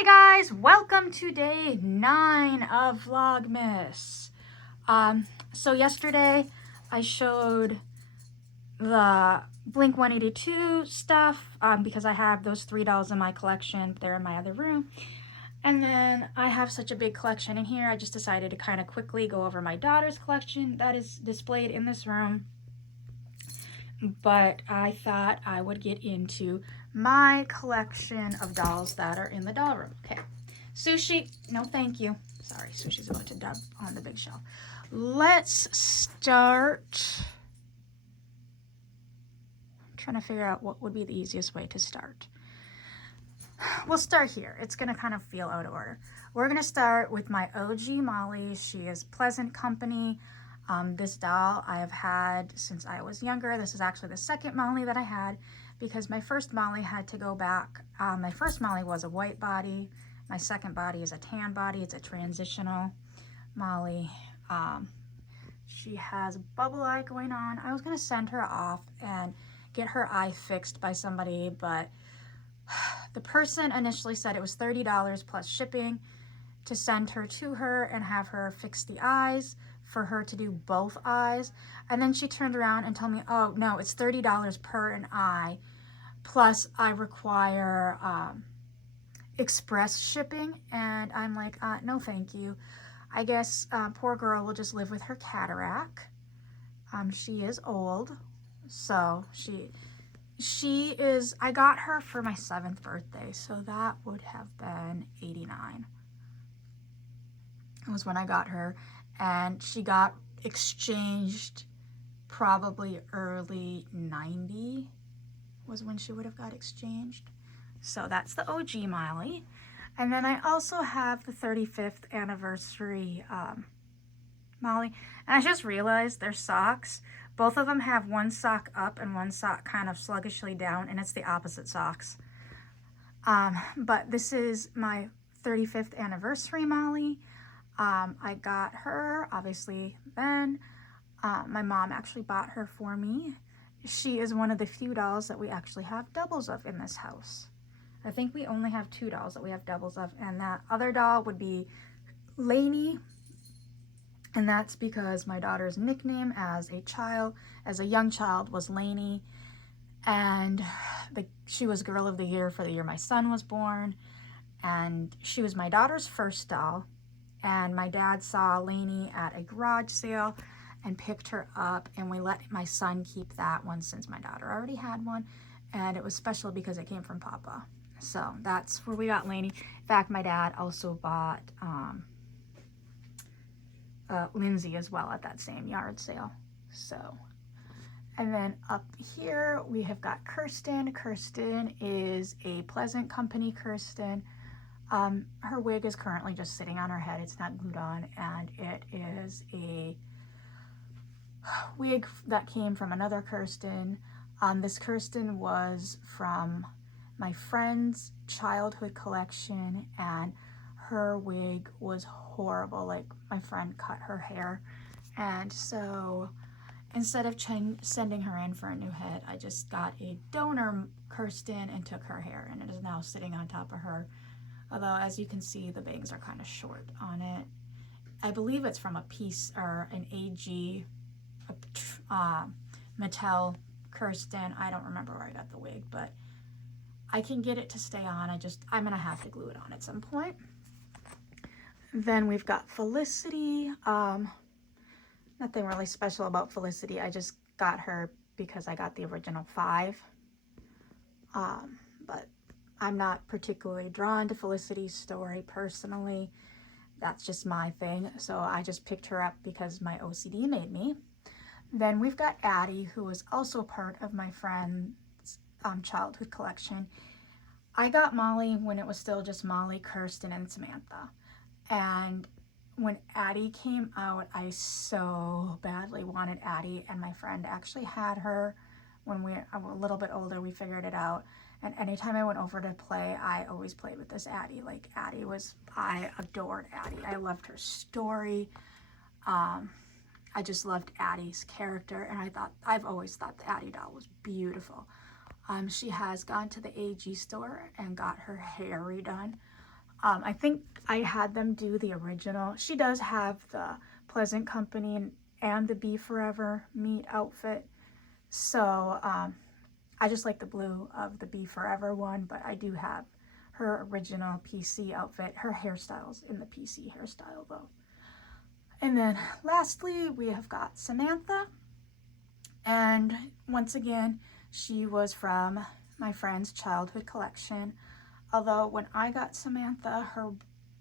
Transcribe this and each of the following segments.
Hi guys, welcome to day 9 of Vlogmas. So yesterday I showed the Blink 182 stuff because I have those 3 dolls in my collection. They're in my other room. And then I have such a big collection in here, I just decided to kind of quickly go over my daughter's collection that is displayed in this room. But I thought I would get into my collection of dolls that are in the doll room. Okay. Sushi, no thank you. Sorry, Sushi's about to dub on the big shelf. Let's start. I'm trying to figure out what would be the easiest way to start. We'll start here. It's going to kind of feel out of order. We're going to start with my OG Molly. She is Pleasant Company. This doll I have had since I was younger. This is actually the second Molly that I had because my first Molly had to go back. My first Molly was a white body. My second body is a tan body. It's a transitional Molly. She has a bubble eye going on. I was going to send her off and get her eye fixed by somebody, but the person initially said it was $30 plus shipping to send her to her and have her fix the eyes for her to do both eyes. And then she turned around and told me, oh no, it's $30 per an eye, plus I require express shipping. And I'm like, no thank you. I guess poor girl will just live with her cataract. She is old, so she is, I got her for my 7th birthday, so that would have been 89. It was when I got her, and she got exchanged probably early 90 was when she would have got exchanged. So that's the OG Molly. And then I also have the 35th anniversary Molly. And I just realized their socks, both of them have one sock up and one sock kind of sluggishly down, and it's the opposite socks. But this is my 35th anniversary Molly. I got her, obviously, then. My mom actually bought her for me. She is one of the few dolls that we actually have doubles of in this house. I think we only have 2 dolls that we have doubles of, and that other doll would be Lainey. And that's because my daughter's nickname as a young child, was Lainey. And she was Girl of the Year for the year my son was born. And she was my daughter's first doll. And my dad saw Lainey at a garage sale and picked her up. And we let my son keep that one since my daughter already had one. And it was special because it came from Papa. So that's where we got Lainey. In fact, my dad also bought Lindsay as well at that same yard sale. So, and then up here we have got Kirsten. Kirsten is a Pleasant Company Kirsten. Her wig is currently just sitting on her head. It's not glued on, and it is a wig that came from another Kirsten. This Kirsten was from my friend's childhood collection, and her wig was horrible. Like, my friend cut her hair, and so instead of sending her in for a new head, I just got a donor Kirsten and took her hair, and it is now sitting on top of her. Although, as you can see, the bangs are kind of short on it. I believe it's from a piece or an AG Mattel Kirsten. I don't remember where I got the wig, but I can get it to stay on. I'm gonna have to glue it on at some point. Then we've got Felicity. Nothing really special about Felicity. I just got her because I got the original 5. But I'm not particularly drawn to Felicity's story personally. That's just my thing. So I just picked her up because my OCD made me. Then we've got Addie, who is also part of my friend's childhood collection. I got Molly when it was still just Molly, Kirsten, and Samantha. And when Addie came out, I so badly wanted Addie, and my friend actually had her when we were a little bit older. We figured it out, and anytime I went over to play, I always played with this Addie. Like, I adored Addie. I loved her story. I just loved Addie's character, and I've always thought the Addie doll was beautiful. She has gone to the AG store and got her hair redone. I think I had them do the original. She does have the Pleasant Company and the Be Forever meat outfit. So I just like the blue of the Be Forever one, but I do have her original PC outfit. Her hairstyle's in the PC hairstyle though. And then lastly, we have got Samantha. And once again, she was from my friend's childhood collection. Although when I got Samantha, her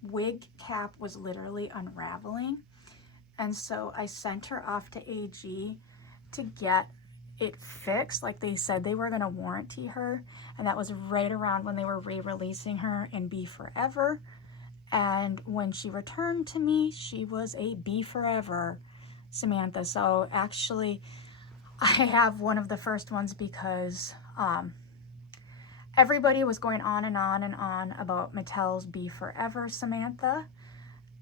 wig cap was literally unraveling. And so I sent her off to AG to get it fixed. Like they said they were going to warranty her. And that was right around when they were re-releasing her in Be Forever. And when she returned to me, she was a Be Forever Samantha. So actually, I have one of the first ones because everybody was going on and on and on about Mattel's Be Forever Samantha.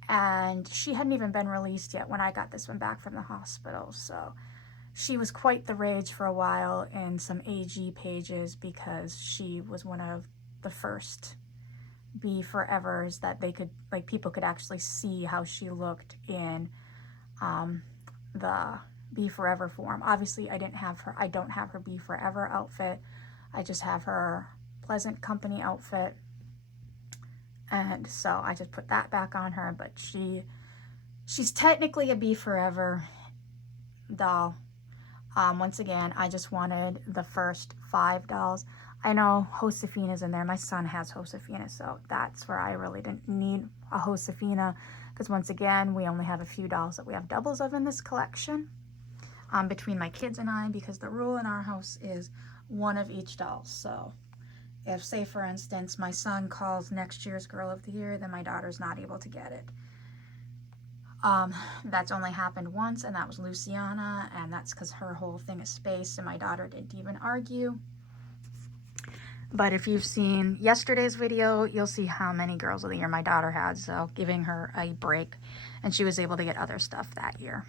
And she hadn't even been released yet when I got this one back from the hospital. So she was quite the rage for a while in some AG pages because she was one of the first Be Forevers that they could, like, people could actually see how she looked in the Be Forever form. Obviously, I don't have her Be Forever outfit. I just have her Pleasant Company outfit. And so I just put that back on her, but she's technically a Be Forever doll. Once again, I just wanted the first 5 dolls. I know Josefina's in there. My son has Josefina, so that's where I really didn't need a Josefina, because once again, we only have a few dolls that we have doubles of in this collection between my kids and I, because the rule in our house is one of each doll. So if, say for instance, my son calls next year's Girl of the Year, then my daughter's not able to get it. That's only happened once, and that was Luciana, and that's because her whole thing is space, and my daughter didn't even argue. But if you've seen yesterday's video, you'll see how many Girls of the Year my daughter had, so giving her a break, and she was able to get other stuff that year.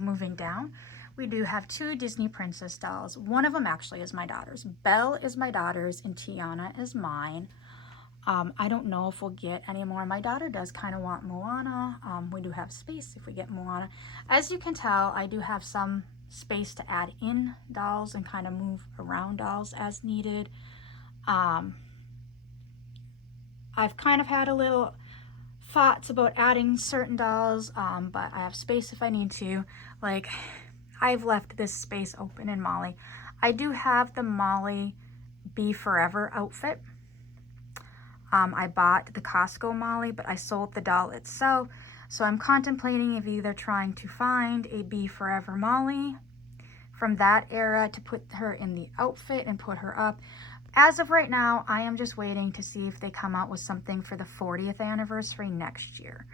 Moving down, we do have 2 Disney princess dolls. One of them actually is my daughter's. Belle is my daughter's, and Tiana is mine. I don't know if we'll get any more. My daughter does kind of want Moana. We do have space if we get Moana. As you can tell, I do have some space to add in dolls and kind of move around dolls as needed. I've kind of had a little thoughts about adding certain dolls, but I have space if I need to. Like, I've left this space open in Molly. I do have the Molly Be Forever outfit. I bought the Costco Molly, but I sold the doll itself. So I'm contemplating of either trying to find a Be Forever Molly from that era to put her in the outfit and put her up. As of right now, I am just waiting to see if they come out with something for the 40th anniversary next year.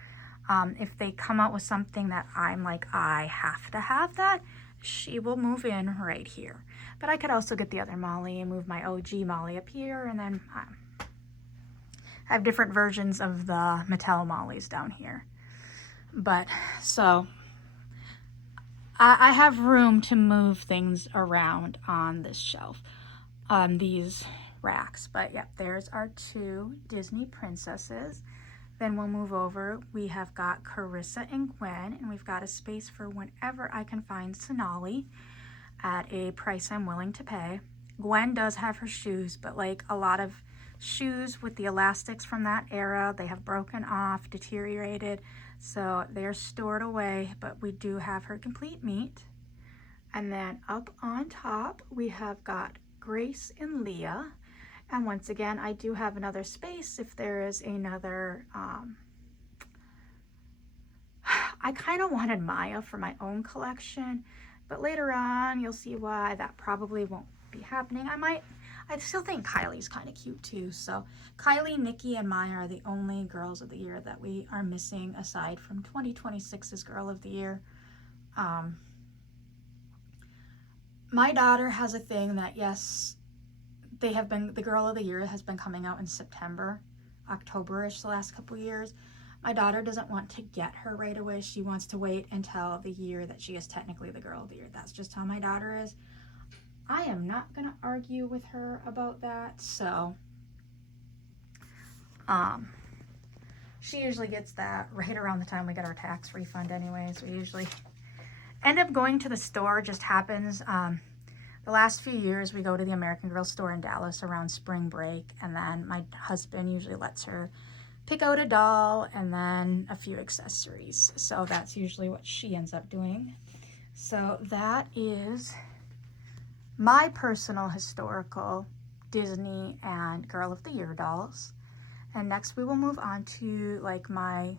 If they come out with something that I'm like, I have to have that, she will move in right here. But I could also get the other Molly and move my OG Molly up here, and then I have different versions of the Mattel Mollies down here. But so I have room to move things around on this shelf, on these racks. But yep, there's our 2 Disney princesses. Then we'll move over. We have got Carissa and Gwen, and we've got a space for whenever I can find Sonali at a price I'm willing to pay. Gwen does have her shoes, but like a lot of shoes with the elastics from that era, they have broken off, deteriorated, so they're stored away, but we do have her complete meat. And then up on top, we have got Grace and Leah. And once again, I do have another space if there is another, I kind of wanted Maya for my own collection, but later on, you'll see why that probably won't be happening. I still think Kylie's kind of cute too. So Kylie, Nikki, and Maya are the only Girls of the Year that we are missing aside from 2026's Girl of the Year. My daughter has a thing that, yes, the Girl of the Year has been coming out in September, October-ish the last couple years. My daughter doesn't want to get her right away. She wants to wait until the year that she is technically the Girl of the Year. That's just how my daughter is. I am not going to argue with her about that. So, She usually gets that right around the time we get our tax refund anyways. We usually end up going to the store, just happens. The last few years we go to the American Girl store in Dallas around spring break, and then my husband usually lets her pick out a doll and then a few accessories. So that's usually what she ends up doing. So that is my personal historical Disney and Girl of the Year dolls. And next we will move on to like my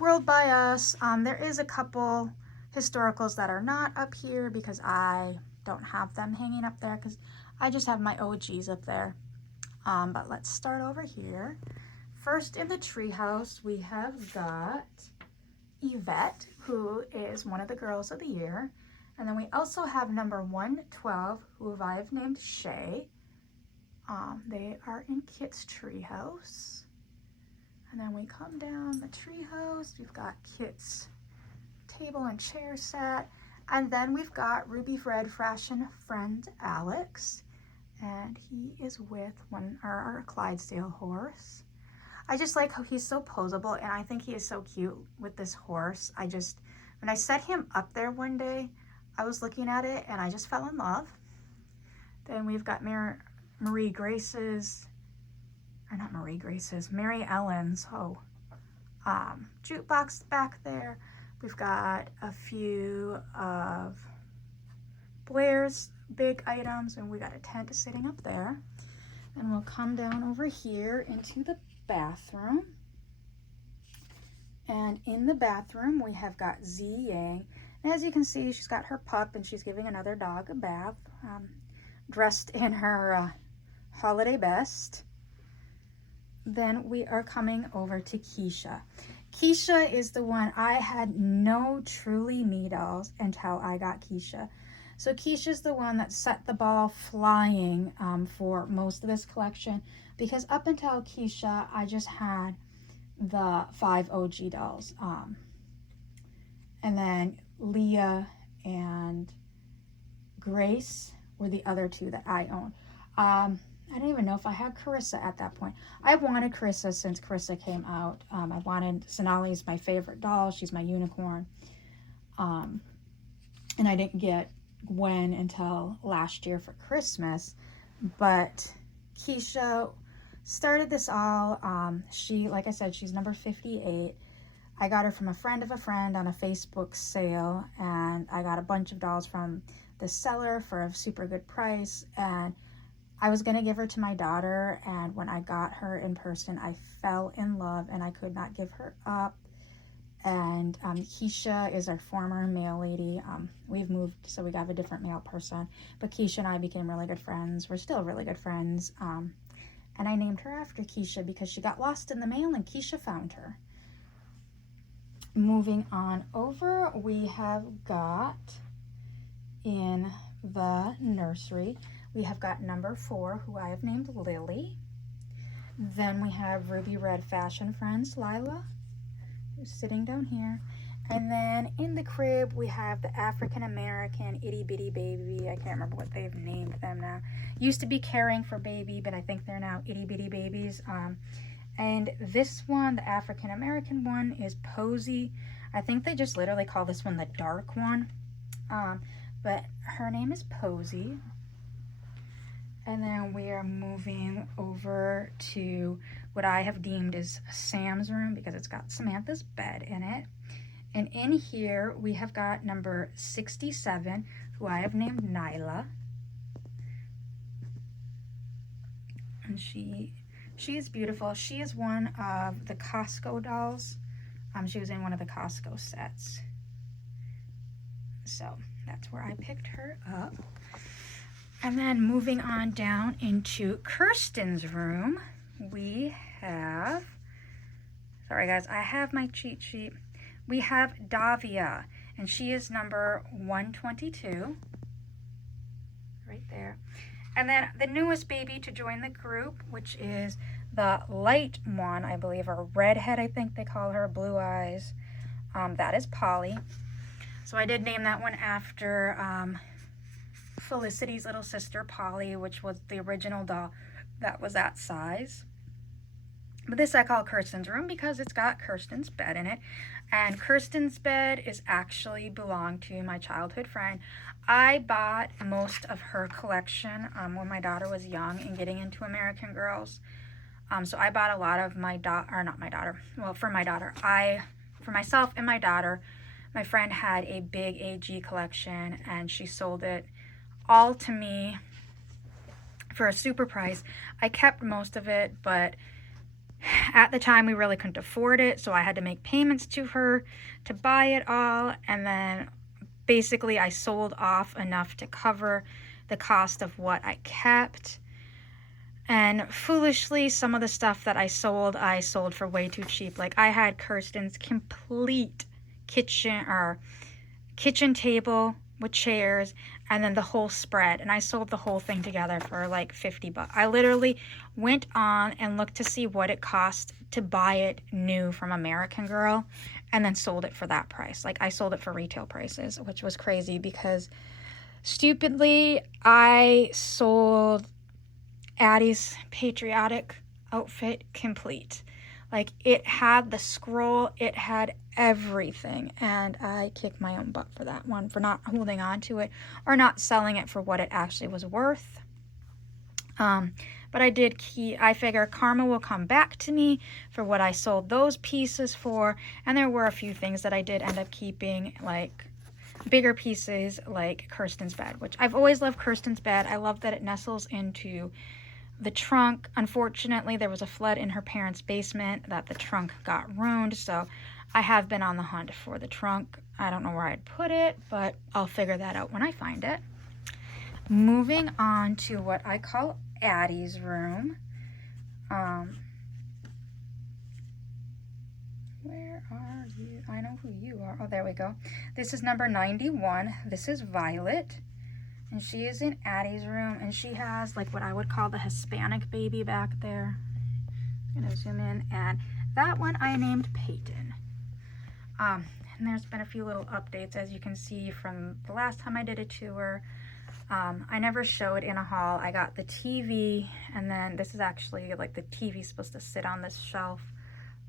World by Us. There is a couple historicals that are not up here because I don't have them hanging up there because I just have my OGs up there. But let's start over here. First in the treehouse we have got Yvette, who is one of the girls of the year. And then we also have number 112, who I've named Shay. They are in Kit's treehouse. And then we come down the treehouse. We've got Kit's table and chair set. And then we've got Ruby Red Fashion friend Alex. And he is with our Clydesdale horse. I just like how he's so poseable, and I think he is so cute with this horse. When I set him up there one day, I was looking at it and I just fell in love. Then we've got Mary Ellen's jukebox back there. We've got a few of Blair's big items, and we got a tent sitting up there. And we'll come down over here into the bathroom. And in the bathroom, we have got Z Yang. And as you can see, she's got her pup and she's giving another dog a bath, dressed in her holiday best. Then we are coming over to Keisha. Keisha is the one, I had no truly me dolls until I got Keisha. So Keisha's the one that set the ball flying for most of this collection, because up until Keisha, I just had the 5 OG dolls. And then Leah and Grace were the other 2 that I owned. I don't even know if I had Carissa at that point. I wanted Carissa since Carissa came out. Sonali's my favorite doll. She's my unicorn. And I didn't get Gwen until last year for Christmas. But Keisha started this all. Like I said, she's number 58. I got her from a friend of a friend on a Facebook sale, and I got a bunch of dolls from the seller for a super good price, and I was going to give her to my daughter, and when I got her in person, I fell in love, and I could not give her up. And Keisha is our former mail lady. We've moved, so we got a different mail person, but Keisha and I became really good friends. We're still really good friends, and I named her after Keisha because she got lost in the mail, and Keisha found her. Moving on over, we have got in the nursery, we have got number 4, who I have named Lily. Then we have Ruby Red Fashion Friends Lila, who's sitting down here. And then in the crib, we have the African American Itty Bitty Baby. I can't remember what they've named them now. Used to be Caring for Baby, but I think they're now Itty Bitty Babies. And this one, the African American one, is Posy. I think they just literally call this one the dark one. But her name is Posy. And then we are moving over to what I have deemed as Sam's room because it's got Samantha's bed in it. And in here, we have got number 67, who I have named Nyla. And she is beautiful. She is one of the Costco dolls. She was in one of the Costco sets. So that's where I picked her up. And then moving on down into Kirsten's room, we have, sorry guys, I have my cheat sheet. We have Davia, and she is number 122, right there. And then the newest baby to join the group, which is the light one, I believe, or redhead, I think they call her, blue eyes. That is Polly. So I did name that one after Felicity's little sister, Polly, which was the original doll that was that size. But this I call Kirsten's room because it's got Kirsten's bed in it. And Kirsten's bed is actually belonged to my childhood friend. I bought most of her collection when my daughter was young and getting into American Girls. So I bought a lot of my for my daughter. For myself and my daughter, my friend had a big AG collection and she sold it all to me for a super price. I kept most of it, but at the time we really couldn't afford it, so I had to make payments to her to buy it all, and then basically I sold off enough to cover the cost of what I kept. And foolishly, some of the stuff that I sold for way too cheap. Like I had Kirsten's complete kitchen table with chairs and then the whole spread, and I sold the whole thing together for like $50. I literally went on and looked to see what it cost to buy it new from American Girl and then sold it for that price. Like I sold it for retail prices, which was crazy because stupidly I sold Addie's patriotic outfit complete. Like it had the scroll, it had everything, and I kicked my own butt for that one, for not holding on to it or not selling it for what it actually was worth. But I figure karma will come back to me for what I sold those pieces for, and there were a few things that I did end up keeping, like bigger pieces like Kirsten's bed, which I've always loved Kirsten's bed. I love that it nestles into the trunk. Unfortunately, there was a flood in her parents' basement that the trunk got ruined, so I have been on the hunt for the trunk. I don't know where I'd put it, but I'll figure that out when I find it. Moving on to what I call Addie's room. Where are you? I know who you are. Oh, there we go. This is number 91. This is Violet. And she is in Addie's room, and she has like what I would call the Hispanic baby back there. I'm gonna zoom in, and that one I named Peyton. And there's been a few little updates, as you can see from the last time I did a tour. I never showed in a haul. I got the TV, and then this is actually like the TV supposed to sit on this shelf.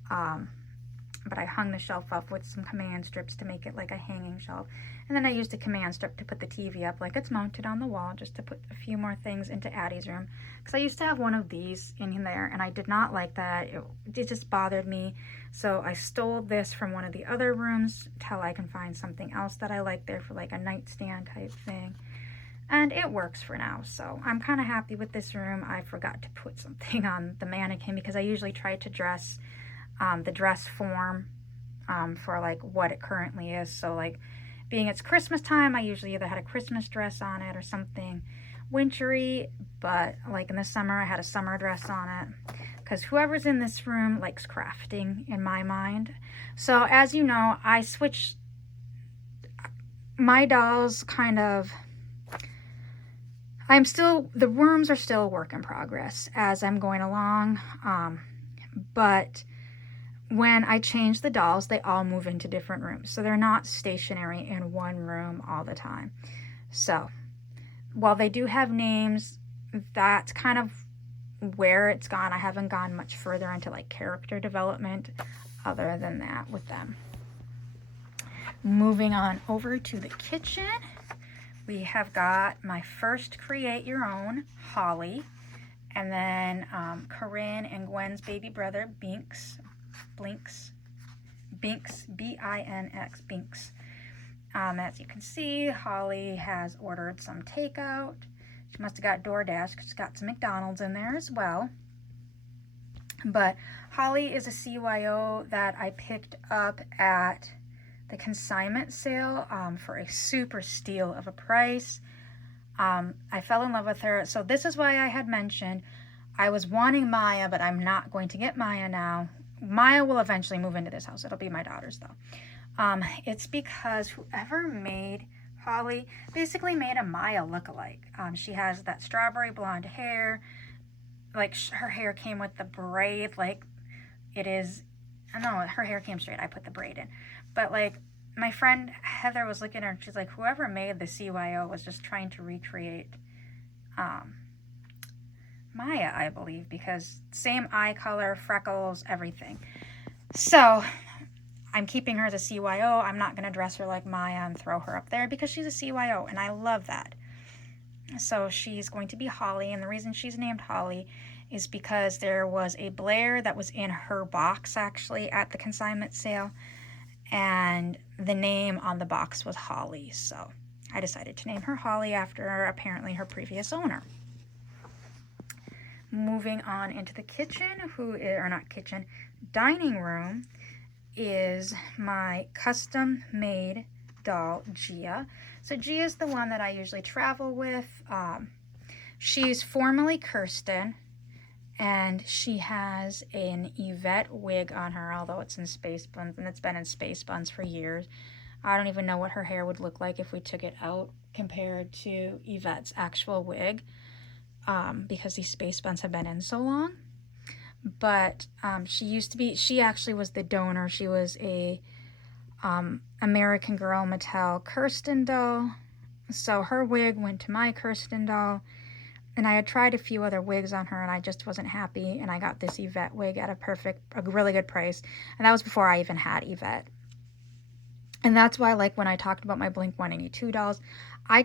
But I hung the shelf up with some command strips to make it like a hanging shelf. And then I used a command strip to put the TV up like it's mounted on the wall, just to put a few more things into Addie's room. Because I used to have one of these in there, and I did not like that. It just bothered me. So I stole this from one of the other rooms till I can find something else that I like there for like a nightstand type thing. And it works for now, so I'm kind of happy with this room. I forgot to put something on the mannequin because I usually try to dress the dress form for like what it currently is. So like being it's Christmas time, I usually either had a Christmas dress on it or something wintry, but like in the summer I had a summer dress on it because whoever's in this room likes crafting in my mind. So as you know, I switched my dolls kind of, the rooms are still a work in progress as I'm going along, but when I change the dolls, they all move into different rooms. So they're not stationary in one room all the time. So while they do have names, that's kind of where it's gone. I haven't gone much further into like character development other than that with them. Moving on over to the kitchen, we have got my first create your own, Holly, and then Corinne and Gwen's baby brother, Binks, B-I-N-X, Binks. As you can see, Holly has ordered some takeout. She must have got DoorDash because she's got some McDonald's in there as well. But Holly is a CYO that I picked up at the consignment sale for a super steal of a price. I fell in love with her. So this is why I had mentioned I was wanting Maya, but I'm not going to get Maya now. Maya will eventually move into this house. It'll be my daughter's though. It's because whoever made Holly basically made a Maya lookalike. She has that strawberry blonde hair. Like her hair came with the braid. Like it is, no, her hair came straight. I put the braid in. But like my friend Heather was looking at her and she's like, whoever made the CYO was just trying to recreate Maya, I believe, because same eye color, freckles, everything. So I'm keeping her as a CYO. I'm not going to dress her like Maya and throw her up there because she's a CYO, and I love that. So she's going to be Holly, and the reason she's named Holly is because there was a Blair that was in her box, actually, at the consignment sale, and the name on the box was Holly, so I decided to name her Holly after apparently her previous owner. Moving on into the kitchen, dining room, is my custom-made doll, Gia. So Gia is the one that I usually travel with. She's formerly Kirsten, and she has an Yvette wig on her, although it's in space buns, and it's been in space buns for years. I don't even know what her hair would look like if we took it out compared to Yvette's actual wig, because these space buns have been in so long. But she actually was the donor. She was a American Girl Mattel Kirsten doll. So her wig went to my Kirsten doll. And I had tried a few other wigs on her, and I just wasn't happy. And I got this Yvette wig at a really good price. And that was before I even had Yvette. And that's why, like, when I talked about my Blink 182 dolls, I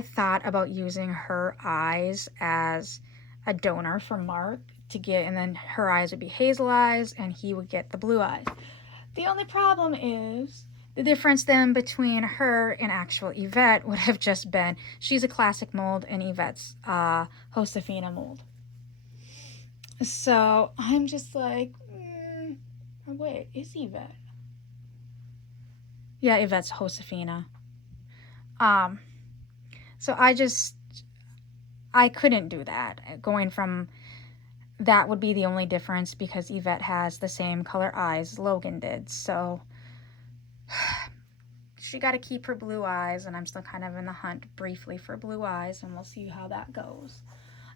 thought about using her eyes as a donor for Mark to get, and then her eyes would be hazel eyes, and he would get the blue eyes. The only problem is the difference then between her and actual Yvette would have just been she's a classic mold and Yvette's Josefina mold. So I'm just like, wait, is Yvette? Yeah, Yvette's Josefina. So I couldn't do that. Going from that would be the only difference because Yvette has the same color eyes Logan did. So she got to keep her blue eyes, and I'm still kind of in the hunt briefly for blue eyes, and we'll see how that goes.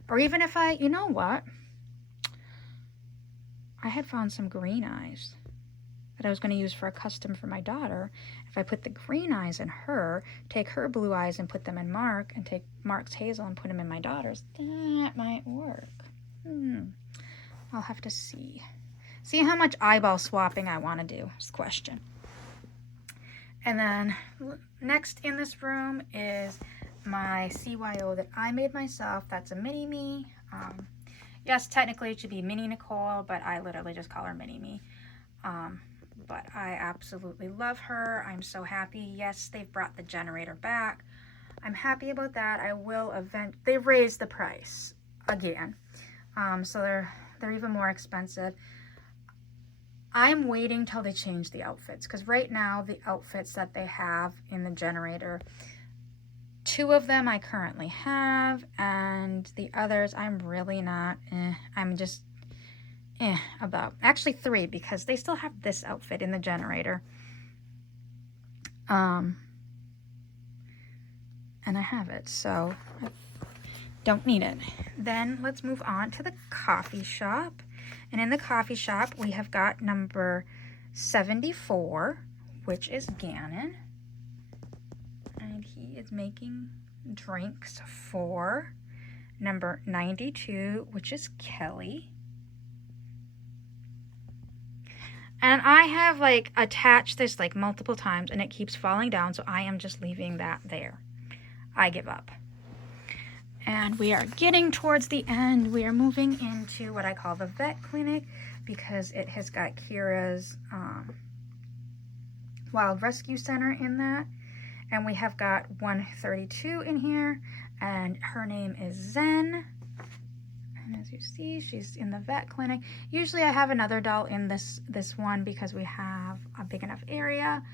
Or even if you know what? I had found some green eyes that I was going to use for a custom for my daughter. If I put the green eyes in her, take her blue eyes and put them in Mark, and take Mark's hazel and put them in my daughter's, that might work. I'll have to see. See how much eyeball swapping I want to do is the question. And then next in this room is my CYO that I made myself. That's a mini-me. Yes, technically it should be mini Nicole, but I literally just call her mini-me. But I absolutely love her. I'm so happy. Yes, they've brought the generator back. I'm happy about that. They raised the price again. So they're even more expensive. I'm waiting till they change the outfits, because right now the outfits that they have in the generator, 2 of them I currently have, and the others I'm really not, I'm just about. Actually 3, because they still have this outfit in the generator. And I have it, so I don't need it. Then let's move on to the coffee shop. And in the coffee shop, we have got number 74, which is Gannon. And he is making drinks for number 92, which is Kelly. And I have like attached this like multiple times and it keeps falling down, so I am just leaving that there. I give up. And we are getting towards the end. We are moving into what I call the vet clinic, because it has got Kira's Wild Rescue Center in that. And we have got 132 in here, and her name is Zen. And as you see, she's in the vet clinic. Usually I have another doll in this one because we have a big enough area.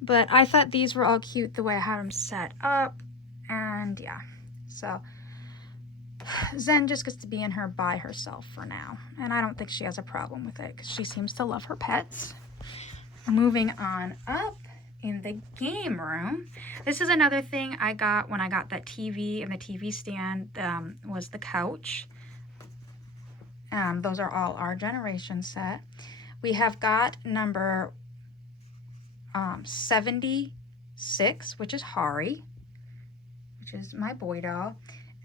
But I thought these were all cute the way I had them set up. And yeah, so Zen just gets to be in her by herself for now. And I don't think she has a problem with it because she seems to love her pets. Moving on up in the game room. This is another thing I got when I got that TV and the TV stand, was the couch. Those are all our generation set. We have got number 76, which is Hari, which is my boy doll.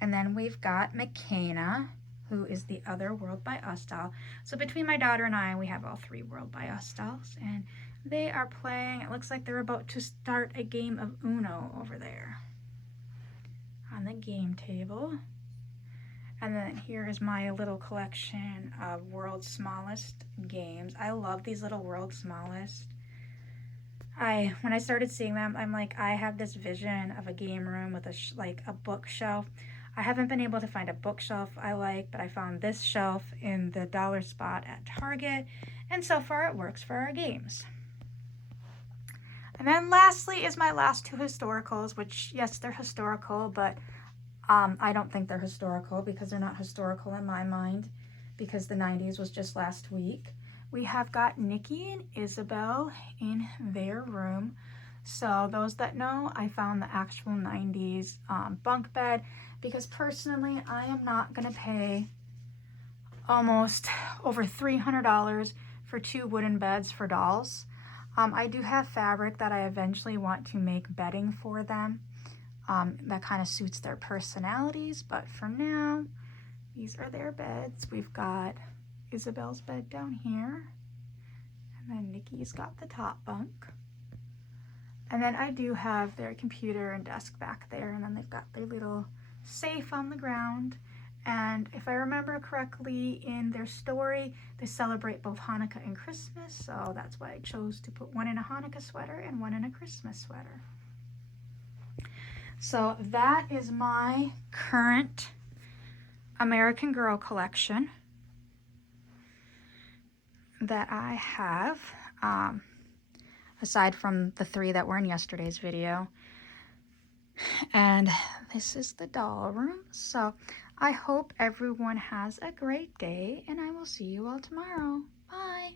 And then we've got McKenna, who is the other World by Us doll. So between my daughter and I, we have all 3 World by Us dolls, and they are playing. It looks like they're about to start a game of Uno over there on the game table. And then here is my little collection of World's Smallest games. I love these little World's Smallest. When I started seeing them, I'm like, I have this vision of a game room with a bookshelf. I haven't been able to find a bookshelf I like, but I found this shelf in the dollar spot at Target, and so far it works for our games. And then lastly is my last 2 historicals, which, yes, they're historical, but I don't think they're historical because they're not historical in my mind, because the 90s was just last week. We have got Nikki and Isabel in their room. So those that know, I found the actual 90s bunk bed, because personally I am not going to pay almost over $300 for 2 wooden beds for dolls. I do have fabric that I eventually want to make bedding for them that kind of suits their personalities, but for now, these are their beds. We've got Isabel's bed down here, and then Nikki's got the top bunk. And then I do have their computer and desk back there, and then they've got their little safe on the ground. And if I remember correctly, in their story, they celebrate both Hanukkah and Christmas, so that's why I chose to put one in a Hanukkah sweater and one in a Christmas sweater. So that is my current American Girl collection that I have, aside from the 3 that were in yesterday's video. And this is the doll room. So I hope everyone has a great day, and I will see you all tomorrow. Bye.